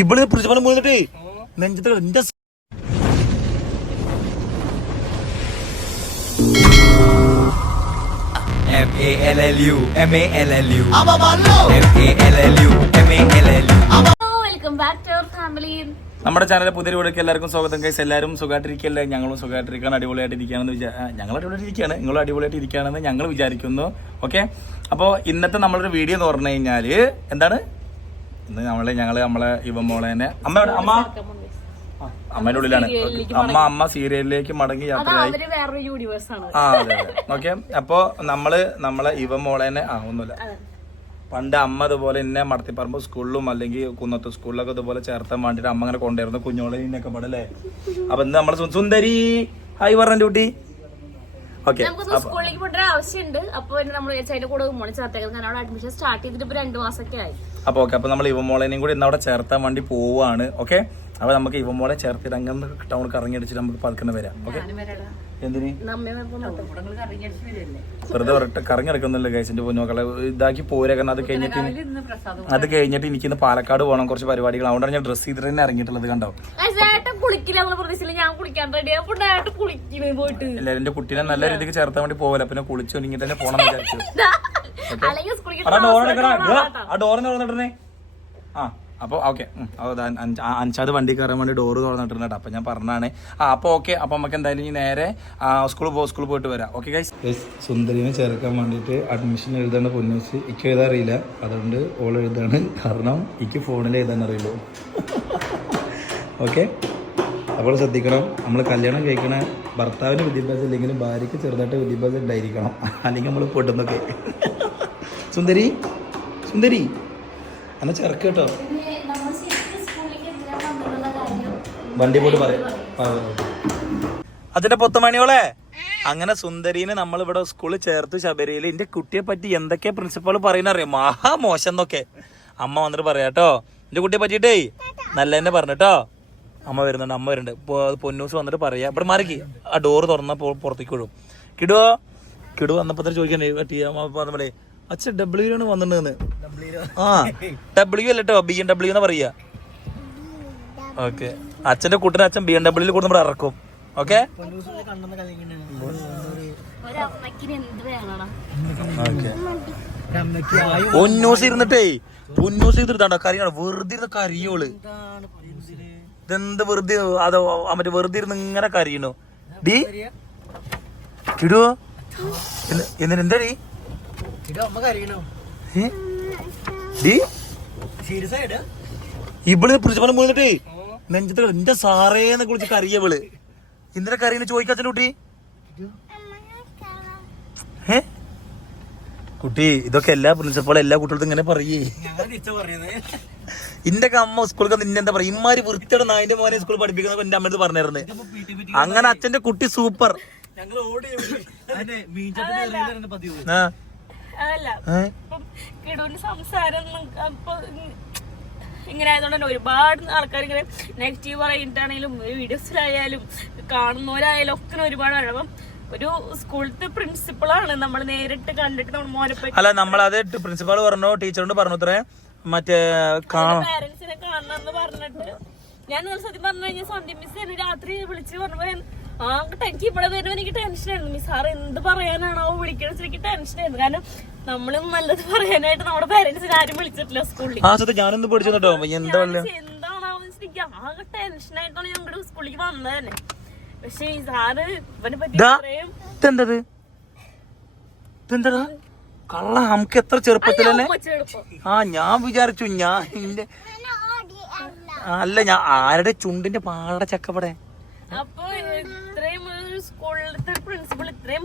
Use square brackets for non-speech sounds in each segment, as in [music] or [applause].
ഇവിടെ പ്രിൻസിപ്പൽ പോയിട്ട് നെഞ്ചത്ത് എന്റെ M A L L U M A L L U. M A L L U M A L L U. Welcome back to our family. നമ്മുടെ ചാനലിലെ പുതിയ വീടൊക്കെ എല്ലാവർക്കും സ്വാഗതം കൈസ് എല്ലാവരും സുഖമായിട്ടിരിക്കല്ലേ? ഞങ്ങളും സുഖമായിട്ടിരിക്കാൻ അടിപൊളിയായിട്ട് ഇരിക്കുകയാണെന്ന് വിചാ ഞങ്ങൾ അടിപൊളിയായിട്ട് ഇരിക്കുകയാണ് നിങ്ങളും അടിപൊളിയായിട്ട് ഇരിക്കുകയാണെന്ന് ഞങ്ങൾ വിചാരിക്കുന്നു. ഓക്കെ അപ്പോൾ ഇന്നത്തെ നമ്മളൊരു വീഡിയോ എന്ന് പറഞ്ഞു കഴിഞ്ഞാൽ എന്താണ്? ഇന്ന് നമ്മൾ ഞങ്ങൾ നമ്മളെ ഇവ തന്നെ അമ്മ? അമ്മ അമ്മയുടെ ഉള്ളിലാണ്. അമ്മ അമ്മ സീരിയലിലേക്ക് മടങ്ങി യാത്രയായി. ആ അതെ ഓക്കെ അപ്പോ നമ്മൾ നമ്മളെ ഇവമോളേനെ ആ ഒന്നുമില്ല പണ്ട് അമ്മ ഇതുപോലെ എന്നെ മടത്തിപ്പറമ്പ് സ്കൂളിലും അല്ലെങ്കിൽ കുന്നത്ത് സ്കൂളിലൊക്കെ ഇതുപോലെ ചേർത്താൻ വേണ്ടിട്ട് അമ്മ അങ്ങനെ കൊണ്ടുവരുന്നു കുഞ്ഞോളെ ഇന്നൊക്കെ പാടല്ലേ അപ്പൊ ഇന്ന് നമ്മൾ സുന്ദരി. ഹായ് പറഞ്ഞു ഡ്യൂട്ടി ഓക്കെ സ്കൂളിലേക്ക് ആവശ്യമുണ്ട്. അപ്പൊ പിന്നെ നമ്മൾ അതിന്റെ കൂടെ ചേർത്തേക്കുന്നത് കാരണം അവിടെ അഡ്മിഷൻ സ്റ്റാർട്ട് ചെയ്തിട്ട് ഇപ്പൊ രണ്ടു മാസമൊക്കെ ആയി. അപ്പൊ ഓക്കെ അപ്പൊ നമ്മൾ ഇവ കൂടി ഇന്ന് അവിടെ ചേർത്താൻ വേണ്ടി പോവാണ്. ഓക്കെ അപ്പൊ നമുക്ക് ഇവമോളെ ചേർത്തിട്ട് അങ്ങനെ ടൗൺ കറങ്ങി അടിച്ചിട്ട് നമുക്ക് പതുക്കുന്ന വരാം. ഓക്കെ എന്തിന്? നമ്മെ വെറുതെ പറഞ്ഞിട്ട് കറങ്ങി എടുക്കുന്നില്ല കേസിന്റെ പൊന്നോക്കളെ ഇതാക്കി പോരാ കാരണം അത് കഴിഞ്ഞിട്ട് അത് കഴിഞ്ഞിട്ട് എനിക്ക് ഇന്ന് പാലക്കാട് പോകണം കുറച്ച് പരിപാടികൾ. അതുകൊണ്ടാണ് ഞാൻ ഡ്രസ്സ് ചെയ്തിട്ട് തന്നെ ഇറങ്ങിയിട്ടുള്ളത് കണ്ടോ? കുളിക്കില്ല എന്നുള്ള പ്രതീക്ഷയില്ല ഞാൻ കുളിക്കാൻ റെഡി അപ്പൊ ഏട്ടൻ കുളിക്കുന്നു പോയിട്ട്. എല്ലാരും എന്റെ കുട്ടീനെ നല്ല രീതിക്ക് ചേർത്താൻ വേണ്ടി പോവല പിന്നെ കുളിച്ചു ഒരുങ്ങി തന്നെ പോണം എന്ന് [laughs] വിചാരിച്ചു അല്ലെങ്കിൽ ഡോർ ആ തുറന്നിട്ടേ ഓക്കെ അഞ്ചാത് വണ്ടി കയറാൻ വേണ്ടി ഡോറ് തുറന്നിട്ടുണ്ട് അപ്പൊ ഞാൻ പറഞ്ഞാണ് ആ അപ്പൊ ഓക്കെ അപ്പൊ നമുക്ക് എന്തായാലും ഇനി നേരെ സ്കൂളിൽ പോ സ്കൂളിൽ പോയിട്ട് വരാം. ഓക്കെ ഗൈസ് സുന്ദരിനെ ചേർക്കാൻ വേണ്ടിട്ട് അഡ്മിഷൻ എഴുതേണ്ട പൊന്നൂസ് ഇക്ക് എഴുതാൻ അറിയില്ല അതുകൊണ്ട് ഓൾ എഴുതാണ്. കാരണം ഇക്ക് ഫോണിൽ എഴുതാൻ അറിയുള്ളൂ ഓക്കെ [laughs] അപ്പോൾ ശ്രദ്ധിക്കണം നമ്മൾ കല്യാണം കഴിക്കണ ഭർത്താവിന് വിദ്യാഭ്യാസം ഇല്ലെങ്കിലും ഭാര്യയ്ക്ക് ചെറുതായിട്ട് വിദ്യാഭ്യാസം ഉണ്ടായിരിക്കണം. അല്ലെങ്കിൽ നമ്മൾ പൊട്ടുന്നൊക്കെ. സുന്ദരി സുന്ദരി. എന്നാ ചെറുക്ക് കേട്ടോ. വണ്ടി പോട്ട് പറയാം അതിന്റെ പൊത്തുമണിയോളെ അങ്ങനെ സുന്ദരീനെ നമ്മൾ ഇവിടെ സ്കൂളിൽ ചേർത്ത് ശബരിയിൽ എന്റെ കുട്ടിയെ പറ്റി എന്തൊക്കെയാ പ്രിൻസിപ്പൾ പറയുന്ന അറിയാം? മഹാ മോശം എന്നൊക്കെ അമ്മ വന്നിട്ട് പറയാട്ടോ എന്റെ കുട്ടിയെ പറ്റിയിട്ടേ? നല്ല തന്നെ പറഞ്ഞിട്ടോ അമ്മ വരുന്നുണ്ട് അമ്മ വരുന്നുണ്ട്. പൊന്നൂസ് വന്നിട്ട് പറയാ ഇവിടെ മാറിക്ക്. ആ ഡോറ് തുറന്നപ്പോൾ പുറത്തേക്ക് വിടും. കിടുവോ കിടു വന്നപ്പോ ചോദിക്കണ്ടേ പറഞ്ഞേ അച്ഛൻ ഡബ്ല്യു ആണ് വന്നിട്ടുണ്ടെന്ന്. ആ ഡബ്ല്യു അല്ല കേട്ടോ ബി എം ഡബ്ല്യു എന്ന് പറയാ. ഓക്കെ അച്ഛന്റെ കൂട്ടിന് അച്ഛൻ ബി എം ഡബ്ല്യൂയിൽ കൂടെ നമ്മൾ ഇറക്കും. ഓക്കെ പൊന്നൂസ് ഇരുന്നിട്ടേ പൊന്നൂസ് ഇരുന്നിട്ടാണ്ടോ കറിയാണ് വെറുതെ ഇരുന്ന് കറിയോൾ ഇതെന്ത് വെറുതെ അത് മറ്റേ വെറുതെ ഇരുന്ന് ഇങ്ങനെ കരയണു ഡി? ഇടുവോ എന്നിട്ട് എന്താ ഡി? ഇവൾ പ്രിൻസിപ്പലം പോന്നിട്ടേ നെഞ്ചത്ത് എന്റെ സാറേന്ന് കുളിച്ച് കറിയ ഇവൾ. ഇന്നലെ കറിയെന്ന് ചോദിക്കാത്ത കുട്ടി? ഏ? കുട്ടി ഇതൊക്കെ എല്ലാ പ്രിൻസിപ്പളും എല്ലാ കുട്ടികളും ഇങ്ങനെ പറയേ. ഒക്കെ അമ്മ സ്കൂളിൽ നിന്നെ എന്താ പറയാ ഇമാര് വൃത്തിയുടെ നായിന്റെ മോനെ സ്കൂളിൽ പഠിപ്പിക്കുന്ന എന്റെ അമ്മ പറഞ്ഞിരുന്നത് അങ്ങനെ അച്ഛന്റെ കുട്ടി സൂപ്പർ. സംസാരം ഇങ്ങനെ ആയതുകൊണ്ട് തന്നെ ഒരുപാട് ആൾക്കാർ ഇങ്ങനെ നെഗറ്റീവ് പറഞ്ഞിട്ടാണെങ്കിലും വീഡിയോസിലായാലും കാണുന്നവരായാലും ഒക്കെ ഒരുപാട് ആണ്. അപ്പം ഒരു സ്കൂളിലത്തെ പ്രിൻസിപ്പളാണ് നമ്മൾ നേരിട്ട് കണ്ടിട്ട് നമ്മൾ മോനെ അല്ല നമ്മളത് പ്രിൻസിപ്പാൾ പറഞ്ഞു ടീച്ചറോട് പറഞ്ഞു ഇത്രേ. മറ്റേ പാരന്റ്സിനെ കാണണമെന്ന് പറഞ്ഞിട്ട്. ഞാൻ സത്യം പറഞ്ഞു കഴിഞ്ഞാൽ സന്ധ്യ മിസ് എന്നെ രാത്രി വിളിച്ച് പറഞ്ഞു ആ എനിക്ക് ഇവിടെ വരുമ്പോൾ എനിക്ക് ടെൻഷനായിരുന്നു മിസ് സാർ എന്ത് പറയാനാണോ വിളിക്കണമെന്ന് എനിക്ക് ടെൻഷനായിരുന്നു കാരണം നമ്മളും നല്ലത് പറയാനായിട്ട് നമ്മുടെ പാരന്റ്സിനെ ആരും വിളിച്ചിട്ടില്ല സ്കൂളിൽ ഞാനൊന്ന് പഠിച്ചു കേട്ടോ എന്താ പറയാ എന്താണാവെന്ന് എനിക്ക് ആകെ ടെൻഷനായിട്ടാണ് ഇവിടെ സ്കൂളിലേക്ക് വന്നത് തന്നെ. പക്ഷെ സാറ് ഇവനെ പറ്റി ഇത്രയും കള്ള നമുക്ക് എത്ര ചെറുപ്പത്തിലല്ലേ? തന്നെ ആ ഞാൻ വിചാരിച്ചു ഞാൻ എന്റെ അല്ല ഞാൻ ആരുടെ ചുണ്ടിന്റെ പാടെ ചക്കപ്പടെ? അപ്പൊ ഇത്രയും സ്കൂളിലത്തെ പ്രിൻസിപ്പൾ ഇത്രയും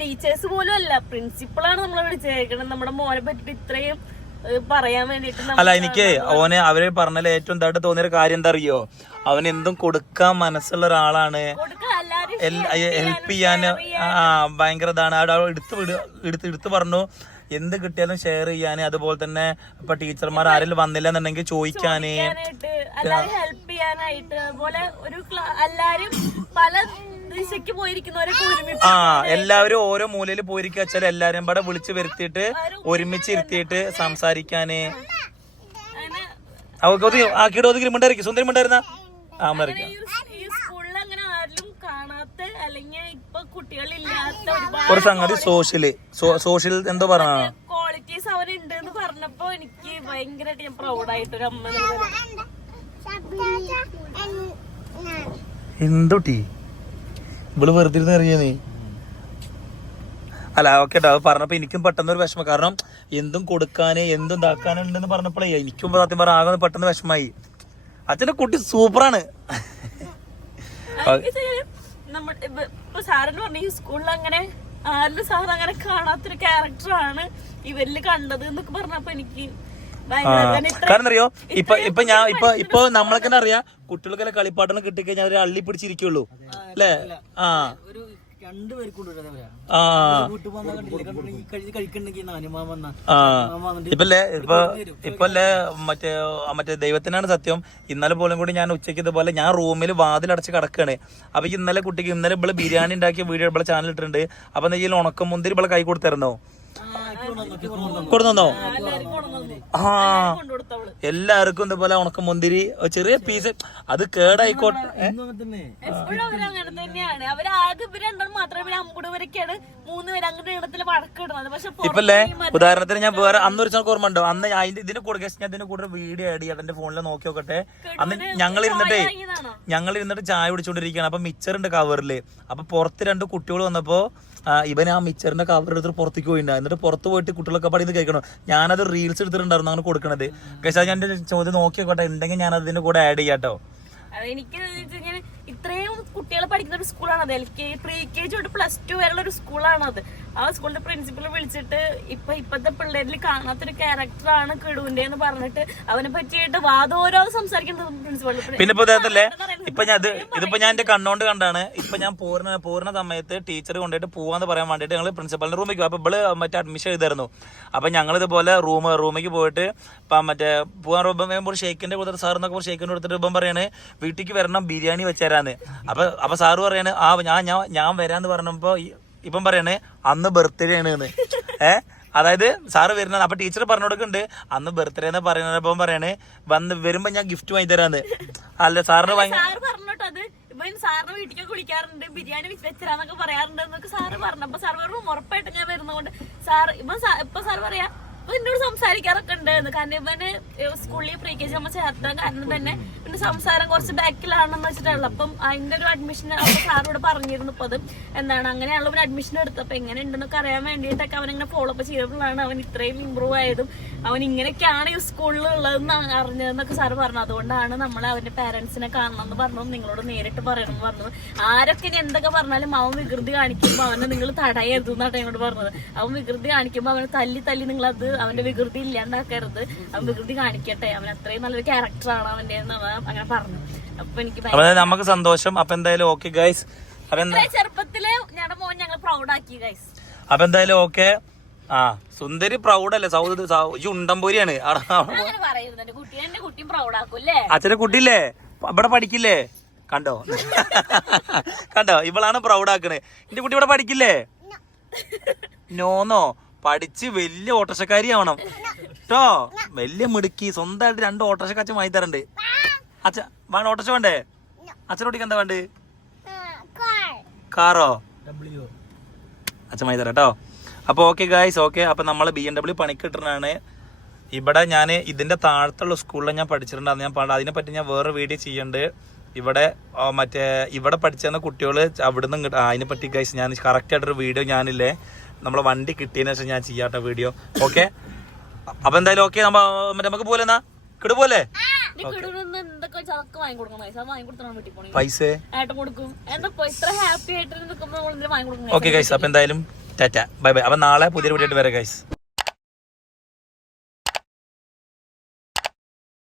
ടീച്ചേഴ്സ് പോലും അല്ല പ്രിൻസിപ്പളാണ് നമ്മളെ വിളിച്ചേക്കണം നമ്മുടെ മോനെ പറ്റിട്ട് ഇത്രയും പറയാൻ വേണ്ടിട്ട് അല്ല എനിക്ക് ഓനെ അവരെ പറഞ്ഞാൽ ഏറ്റവും ഇതായിട്ട് തോന്നിയ കാര്യം എന്താ അറിയോ? അവൻ എന്തും കൊടുക്കാൻ മനസ്സുള്ള ഒരാളാണ്. ഹെൽപ്പ് ചെയ്യാൻ ആ ഭയങ്കര ഇതാണ് അവിടെ എടുത്ത് വിട് എടുത്ത് എടുത്ത് പറഞ്ഞു എന്ത് കിട്ടിയാലും ഷെയർ ചെയ്യാന്. അതുപോലെ തന്നെ ഇപ്പൊ ടീച്ചർമാർ ആരെങ്കിലും വന്നില്ല എന്നുണ്ടെങ്കിൽ ചോദിക്കാന്. ഹെൽപ്പ് ചെയ്യാനായിട്ട് അതുപോലെ ഒരു എല്ലാരും പല ആ എല്ലാവരും ഓരോ മൂലയിൽ പോയിരിക്കുക വെച്ചാൽ എല്ലാരും ഇവിടെ വിളിച്ചു വരുത്തിയിട്ട് ഒരുമിച്ച് ഇരുത്തിയിട്ട് സംസാരിക്കാന്. അവർക്ക് ആക്കിയിട്ട് ഒതുക്കി മിണ്ടായിരിക്കും സുന്ദരി മിണ്ടായിരുന്ന ആ മിണ്ടായിരിക്കും ഈ ഒരു- ഈ സ്കൂളിൽ അങ്ങനെ ആരിലും കാണാത്ത അല്ലെങ്കിൽ ഇപ്പൊ കുട്ടികളില്ലാത്ത ഒരുപാട് ഒരു സംഗതി സോഷ്യൽ സോഷ്യൽ എന്തോ പറഞ്ഞ ക്വാളിറ്റീസ് അവനുണ്ട് എന്ന് പറഞ്ഞപ്പോ എനിക്ക് ഭയങ്കരമായിട്ട് ഞാൻ പ്രൗഡായിട്ട് ഒരു അമ്മ എന്തോട്ടി ഇവൾ വെറുതെ ഇരുന്ന് എറിയ നീ? അല്ല ഓക്കെ കേട്ടോ അത് പറഞ്ഞപ്പോ എനിക്കും പെട്ടെന്ന് ഒരു വിഷമം. കാരണം എന്തും കൊടുക്കാന് എന്തും ഇതാക്കാനുണ്ടെന്ന് പറഞ്ഞപ്പോഴേ എനിക്കും സത്യം പറഞ്ഞ ആകെ പെട്ടെന്ന് വിഷമായി അച്ഛന്റെ കുട്ടി സൂപ്പറാണ്. അതൊക്കെ ശരി. നമ്മ- ഇപ്പൊ- സാറിന് പറഞ്ഞ ഈ സ്കൂളിൽ അങ്ങനെ ആരിലും സാർ അങ്ങനെ കാണാത്തൊരു ക്യാരക്ടറാണ് ഇവരിൽ കണ്ടത് എന്നൊക്കെ പറഞ്ഞപ്പോ എനിക്ക് ഭയങ്കര കാരണം അറിയോ? ഇപ്പൊ ഇപ്പൊ ഞാൻ ഇപ്പൊ ഇപ്പൊ നമ്മളൊക്കെ അറിയാം? കുട്ടികൾക്കെല്ലാം കളിപ്പാട്ടം കിട്ടിക്കഴിഞ്ഞാൽ അവർ അള്ളി പിടിച്ചിരിക്കുള്ളൂ. അല്ലേ ആ. ഇപ്പല്ലേ ഇപ്പൊ ഇപ്പല്ലേ മറ്റേ മറ്റേ ദൈവത്തിനാണ് സത്യം. ഇന്നലെ പോലും കൂടി ഞാൻ ഉച്ചയ്ക്ക് ഇതുപോലെ ഞാൻ റൂമിൽ വാതിലടച്ച് കിടക്കാണ്. അപ്പൊ ഇന്നലെ കുട്ടിക്ക് ഇന്നലെ ഇവിടെ ബിരിയാണി ഉണ്ടാക്കിയ വീഡിയോ ഇവിടെ ചാനൽ ഇട്ടിട്ടുണ്ട്. അപ്പൊ എന്താ ഉണക്കം മുന്തിരി ഇവിടെ കൈ കൊടുത്തിരുന്നോ? കൊടുത്തോ. ആ. എല്ലാവർക്കും എല്ലാവർക്കും ഇതുപോലെ ഉണക്ക മുന്തിരി ചെറിയ പീസ്. അത് കേടായിക്കോട്ടെ. ഇപ്പല്ലേ? ഉദാഹരണത്തിന് ഞാൻ വേറെ അന്നൊരു ചാനൽ ഓർമ്മ ഉണ്ടോ അന്ന് അതിന്റെ ഇതിന് കൂടെ ഞാൻ ഇതിന് കൂടെ വീഡിയോ ആഡ് ചെയ്യാം എന്റെ ഫോണിൽ നോക്കി നോക്കട്ടെ. അന്ന് ഞങ്ങൾ ഇരുന്നിട്ടേ ഞങ്ങൾ ഇരുന്നിട്ട് ചായ കുടിച്ചോണ്ടിരിക്കുകയാണ്. അപ്പൊ മിച്ചറിന്റെ കവറിൽ അപ്പൊ പുറത്ത് രണ്ട് കുട്ടികൾ വന്നപ്പോ ഇവൻ ആ മിച്ചറിന്റെ കവർ എടുത്തിട്ട് പുറത്തേക്ക് പോയിട്ടുണ്ട് എന്നിട്ട് പുറത്ത് പോയിട്ട് കുട്ടികളൊക്കെ പഠിക്കുന്നത് കേൾക്കണം ഞാനത് റീൽസ് എടുത്തിട്ടുണ്ടായിരുന്നു അങ്ങനെ കൊടുക്കണത്. പക്ഷേ ഞാൻ എന്റെ ചോദ്യം നോക്കി നോക്കട്ടെ ഉണ്ടെങ്കിൽ ഞാൻ അതിന്റെ കൂടെ ആഡ് ചെയ്യാട്ടോ. അത് എനിക്ക് ഇത്രയും കുട്ടികൾ പഠിക്കുന്ന ഒരു സ്കൂളാണ് L K pre K G തൊട്ട് പ്ലസ് ടു വരെയുള്ള ഒരു സ്കൂളാണ് അത് ആ സ്കൂളിന്റെ പ്രിൻസിപ്പൽ വിളിച്ചിട്ട് ഇപ്പൊ ഇപ്പത്തെ പിള്ളേരിൽ കാണാത്തൊരു ക്യാരക്ടറാണ് കിടുവിന്റെ എന്ന് പറഞ്ഞിട്ട് അവനെ പറ്റിയിട്ട് വാദോരോ സംസാരിക്കുന്നത് പ്രിൻസിപ്പൾ പിന്നെ ഇപ്പൊ ഇതല്ലേ ഇപ്പൊ ഞാൻ ഇത് ഇതിപ്പോ ഞാൻ എന്റെ കണ്ണോണ്ട് കണ്ടാണ്. ഇപ്പൊ ഞാൻ പൂർണ പൂർണ സമയത്ത് ടീച്ചർ കൊണ്ടുപോയിട്ട് പോവാന്ന് പറയാൻ വേണ്ടിട്ട് ഞങ്ങൾ പ്രിൻസിപ്പലിന്റെ റൂമിൽ പോകും അപ്പൊ ഇവൾ മറ്റേ അഡ്മിഷൻ ചെയ്തായിരുന്നു അപ്പൊ ഞങ്ങൾ ഇതുപോലെ റൂം റൂമിലേക്ക് പോയിട്ട് ഇപ്പൊ മറ്റേ പോവാൻ റൂപം ഷെയ്ക്കിന്റെ കൊടുത്തിട്ട് സാർ എന്നൊക്കെ ഷെയ്ക്കിന്റെ കൊടുത്തിട്ട് ഇപ്പം പറയാണ് വീട്ടിലേക്ക് വരണം ബിരിയാണി വെച്ചേരാന്ന് അപ്പൊ അപ്പൊ സാറ് പറയാണ് ആ ഞാൻ ഞാൻ ഞാൻ വരാന്ന് പറഞ്ഞപ്പോ ഇപ്പം പറയണേ അന്ന് ബർത്ത്ഡേ ആണ് എന്ന് ഏഹ് അതായത് സാറ് വരുന്നത് അപ്പൊ ടീച്ചർ പറഞ്ഞു കൊടുക്കുന്നുണ്ട് അന്ന് ബർത്ത്ഡേ എന്ന് പറയുന്നപ്പം പറയണേ വന്ന് വരുമ്പോ ഞാൻ ഗിഫ്റ്റ് വാങ്ങി തരാന്ന്. അല്ല സാറിന് സാറിന് വീട്ടിലേക്ക് വിളിക്കാറുണ്ട് ബിരിയാണി വെച്ചരാന്നൊക്കെ പറയാറുണ്ട് എന്നൊക്കെ സാറ് പറഞ്ഞപ്പോ സാർ പറഞ്ഞു ഉറപ്പായിട്ട് ഞാൻ വരുന്നതുകൊണ്ട് സാർ ഇപ്പൊ ഇപ്പൊ സാർ പറയാ എന്നോട് സംസാരിക്കാറൊക്കെ ഉണ്ടായിരുന്നു. കാരണം ഇവന് സ്കൂളിൽ പ്രീ കെ ജി നമ്മൾ ചേർത്ത കാരണം തന്നെ പിന്നെ സംസാരം കുറച്ച് ബാക്കിലാണെന്ന് വെച്ചിട്ടുള്ളത് അപ്പം അതിന്റെ ഒരു അഡ്മിഷൻ അപ്പൊ സാറോട് പറഞ്ഞിരുന്നു ഇപ്പൊ അത്. എന്താണ് അങ്ങനെയുള്ള ഒരു അഡ്മിഷൻ എടുത്തപ്പോ എങ്ങനെ ഉണ്ടെന്നൊക്കെ അറിയാൻ വേണ്ടിയിട്ടൊക്കെ അവൻ ഇങ്ങനെ ഫോളോ അപ്പ് ചെയ്തപ്പോഴാണ് അവൻ ഇത്രയും ഇമ്പ്രൂവ് ആയതും അവൻ ഇങ്ങനെയൊക്കെയാണ് ഈ സ്കൂളിൽ ഉള്ളതെന്ന് അറിഞ്ഞതെന്നൊക്കെ സാറ് പറഞ്ഞു. അതുകൊണ്ടാണ് നമ്മൾ അവന്റെ പാരന്റ്സിനെ കാണണം എന്ന് പറഞ്ഞു നിങ്ങളോട് നേരിട്ട് പറയണമെന്ന് പറഞ്ഞു ആരൊക്കെ ഇനി എന്തൊക്കെ പറഞ്ഞാലും അവൻ വികൃതി കാണിക്കുമ്പോൾ അവനെ നിങ്ങൾ തടയരുത് എന്നാണ് എന്നോട് പറഞ്ഞത്. അവൻ വികൃതി കാണിക്കുമ്പോൾ അവനെ തല്ലി തല്ലി നിങ്ങൾ അത് അവന്റെ വികൃതി ഇല്ലാണ്ടാക്കരുത്. അവൻ വികൃതി കാണിക്കട്ടെ. അവൻ അത്രയും നല്ലൊരു ക്യാരക്ടറാണ് അവന്റെ അങ്ങനെ പറഞ്ഞു. അപ്പൊ എനിക്ക് നമുക്ക് സന്തോഷം. അപ്പൊ എന്തായാലും ഓക്കെ ഗൈസ് ചെറുപ്പത്തിൽ ഞങ്ങളുടെ മോൻ ഞങ്ങൾ പ്രൗഡ് ആക്കി ഗൈസ് അപ്പൊ എന്തായാലും ഓക്കെ ആ സുന്ദരി പ്രൗഡല്ലേ സൗദ് ഈ ഉണ്ടംപൂരിയാണ് അല്ലേ? അച്ഛന്റെ കുട്ടിയില്ലേ? ഇവിടെ പഠിക്കില്ലേ? കണ്ടോ? കണ്ടോ? ഇവളാണ് പ്രൗഡ് ആക്കണേ. എന്റെ കുട്ടി ഇവിടെ പഠിക്കില്ലേ? നോന്നോ? പഠിച്ച് വലിയ ഓട്ടോഷക്കാരി ആവണം. കേട്ടോ വലിയ മിടുക്കി സ്വന്തമായിട്ട് രണ്ട് ഓട്ടോഷക്ക് അച്ഛൻ വാങ്ങി തരണ്ട്. അച്ഛ വേണ്ട ഓട്ടോഷ വേണ്ടേ? അച്ഛനോട്ടിക്ക് എന്താ വേണ്ടേ? കാറോ? അച്ഛൻ വാങ്ങി തരാം കേട്ടോ അപ്പൊ ഓക്കെ ഗായ്സ് ഓക്കെ അപ്പൊ നമ്മൾ ബി എം ഡബ്ല്യു പണിക്കിട്ടാണ് ഇവിടെ ഞാൻ ഇതിന്റെ താഴത്തുള്ള സ്കൂളിൽ ഞാൻ പഠിച്ചിട്ടുണ്ടായിരുന്നു ഞാൻ പണ്ട് അതിനെപ്പറ്റി ഞാൻ വേറെ വീഡിയോ ചെയ്യണ്ട്. ഇവിടെ മറ്റേ ഇവിടെ പഠിച്ചിരുന്ന കുട്ടികൾ അവിടുന്ന് നിന്ന് അതിനെ പറ്റി ഗൈസ് ഞാൻ കറക്റ്റ് ആയിട്ടൊരു വീഡിയോ ഞാനില്ലേ. നമ്മളെ വണ്ടി കിട്ടിയതിനു ശേഷം ഞാൻ ചെയ്യാട്ട വീഡിയോ ഓക്കെ അപ്പൊ എന്തായാലും ഓക്കെ നമ്മ മറ്റേ നമുക്ക് പോലെ എന്നാ? കിടു പോലെ പൈസ ഓക്കെ ഗൈസ് അപ്പൊ എന്തായാലും ടാറ്റ. ബൈ ബൈ അപ്പൊ നാളെ പുതിയ വീഡിയോ ആയിട്ട് വരാം ഗൈസ്